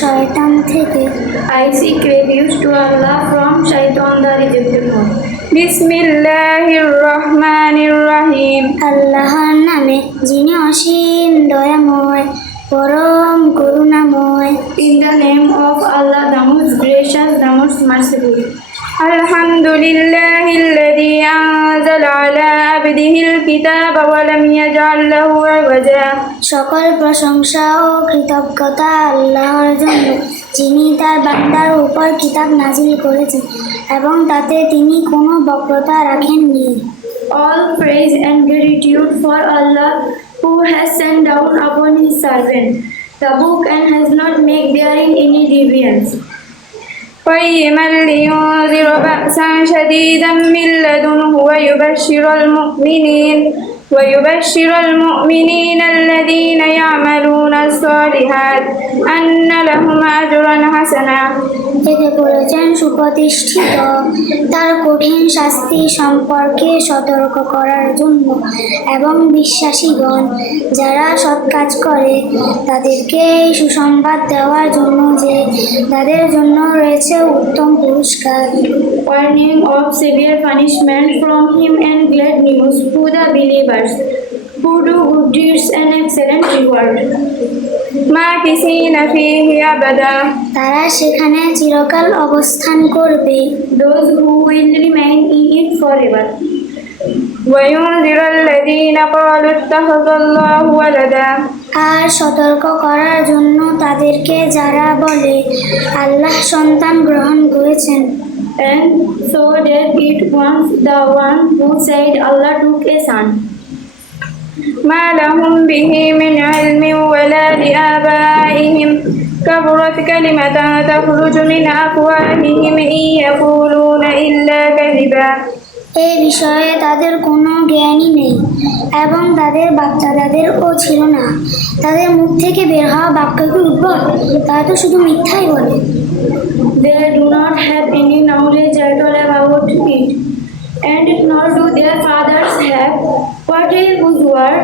শয়তান থেকে। I seek refuge to Allah from Shaitan the rejected one. বিসমিল্লাহির রহমানির রহিম। আল্লাহর নামে যিনি অসীম দয়াময় পরম করুণাময়। In the name of Allah, the most gracious, the most merciful. আলহামদুলিল্লাহিল্লাযী আনজালা আলা আবদিহিল কিতাবা ওয়া লাম ইয়াজআল লাহু ইওয়াজা। সকল প্রশংসা ও কৃতজ্ঞতা আল্লাহর জন্য, যিনি তার বান্দার উপর কিতাব নাজিল করেছেন এবং তাতে তিনি কোনো বক্রতা রাখেননি। All praise and gratitude for Allah, who has sent down upon His servant the book and has not made therein any deviance. قيما لينذر بأسا شديدا من لدنه ويبشر المؤمنين الذين يعملون الصالحات أن لهم أجرا حسنا। থেকে করেছেন সুপ্রতিষ্ঠিত, তার কঠিন শাস্তি সম্পর্কে সতর্ক করার জন্য এবং বিশ্বাসীগণ যারা সৎ কাজ করে তাদেরকে এই সুসংবাদ দেওয়ার জন্য যে তাদের জন্য রয়েছে উত্তম পুরস্কার। Warning of severe punishment from Him and glad news to the believers who do good deeds and excellent reward. ماكثين فيه أبدا। তারা সেখানে চিরকাল অবস্থান করবে। Those who will remain in it forever. وينذر الذين قالوا اتخذ الله ولدا। আর সতর্ক করার জন্য তাদেরকে যারা বলে আল্লাহ সন্তান গ্রহণ করেছেন। And so that it once the one who said Allah took a son. ما لهم به من علم ولا لآبائهم كبرت كلمة تخرج من أفواههم إن يقولون إلا كذبا। এই বিষয়ে তাদের কোনো জ্ঞানই নেই এবং তাদের বাচ্চাদাদেরও ছিল না। তাদের মুখ থেকে বের হওয়া বাক্যকে উদ্ভট, তারা তো শুধু মিথ্যাই বলে। They do not have any knowledge at all about it, and nor do their fathers have. What a good word